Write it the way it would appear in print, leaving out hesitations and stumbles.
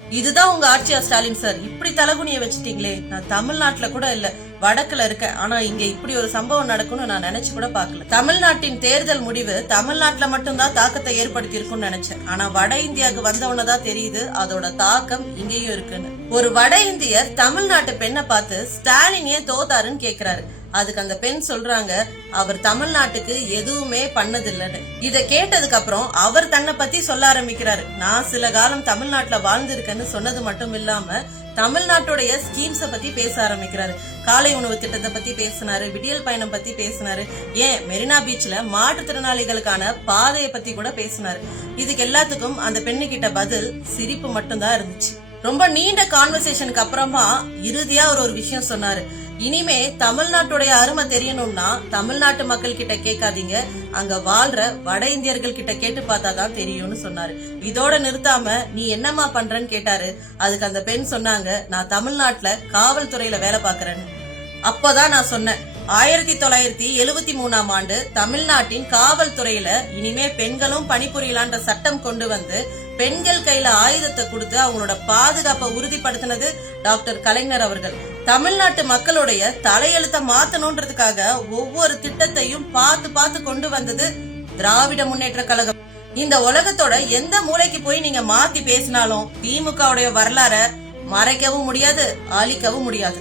இதுதான் உங்க ஆட்சியா ஸ்டாலின் சார்? இப்படி தலகுனிய வச்சுட்டீங்களே. நான் தமிழ்நாட்டுல கூட இல்ல, வடக்குல இருக்கேன். ஆனா இங்க இப்படி ஒரு சம்பவம் நடக்கும்னு நான் நினைச்சு கூட பாக்கல. தமிழ்நாட்டின் தேர்தல் முடிவு தமிழ்நாட்டுல மட்டும்தான் தாக்கத்தை ஏற்படுத்தி இருக்கும்னு நினைச்சேன். ஆனா வட இந்தியாவுக்கு வந்தவனதான் தெரியுது அதோட தாக்கம் இங்கேயும் இருக்குன்னு. ஒரு வட இந்தியர் தமிழ்நாட்டு பெண்ணை பார்த்து ஸ்டாலின் ஏன் தோத்தாருன்னு கேக்குறாரு. அதுக்கு அந்த பெண் சொல்றாங்க, அவர் தமிழ்நாட்டுக்கு எதுவுமே பண்ணதில்லைன்னு. இத கேட்டதுக்கு அப்புறம் அவர் தன்னை பத்தி சொல்ல ஆரம்பிக்கிறாரு. நான் சில காலம் தமிழ்நாட்டுல வாழ்ந்திருக்கேன்னு சொன்னது மட்டும் இல்லாம தமிழ்நாட்டுடைய ஸ்கீம்ஸ பத்தி பேச ஆரம்பிக்கிறாரு. காலை உணவு திட்டத்தை பத்தி பேசினாரு, விடியல் பயணம் பத்தி பேசினாரு, ஏன் மெரினா பீச்ல மாற்றுத்திறனாளிகளுக்கான பாதையை பத்தி கூட பேசினாரு. இதுக்கு எல்லாத்துக்கும் அந்த பெண்ணு கிட்ட பதில் சிரிப்பு மட்டும்தான் இருந்துச்சு. ரொம்ப நீண்ட கான்வர்சேஷனுக்கு அப்புறமா இறுதியா ஒரு விஷயம் சொன்னாரு. இனிமே தமிழ்நாட்டுடைய அருமை தெரியணும்னா தமிழ்நாட்டு மக்கள் கிட்ட கேட்காதீங்க, அங்க வாழ்ற வட இந்தியர்கள் கிட்ட கேட்டு பார்த்தாதான் தெரியும்னு சொன்னாரு. இதோட நிறுத்தாம நீ என்னமா பண்றன்னு கேட்டாரு. அதுக்கு அந்த பெண் சொன்னாங்க, நான் தமிழ்நாட்டுல காவல்துறையில வேலை பாக்குறேன்னு. அப்பதான் நான் சொன்னேன், 1973ஆம் ஆண்டு தமிழ்நாட்டின் காவல்துறையில இனிமே பெண்களும் பணிபுரியலான்ற சட்டம் கொண்டு வந்து பெண்கள் கையில ஆயுதத்தை கொடுத்து அவங்களோட பாதுகாப்பை உறுதிப்படுத்தினது டாக்டர் கலைஞர் அவர்கள். தமிழ்நாட்டு மக்களுடைய தலையெழுத்த மாத்தணும்ன்றதுக்காக ஒவ்வொரு திட்டத்தையும் பார்த்து பார்த்து கொண்டு வந்தது திராவிட முன்னேற்ற கழகம். இந்த உலகத்தோட எந்த மூளைக்கு போய் நீங்க மாத்தி பேசினாலும் திமுகவுடைய வரலாற மறைக்கவும் முடியாது, அழிக்கவும் முடியாது.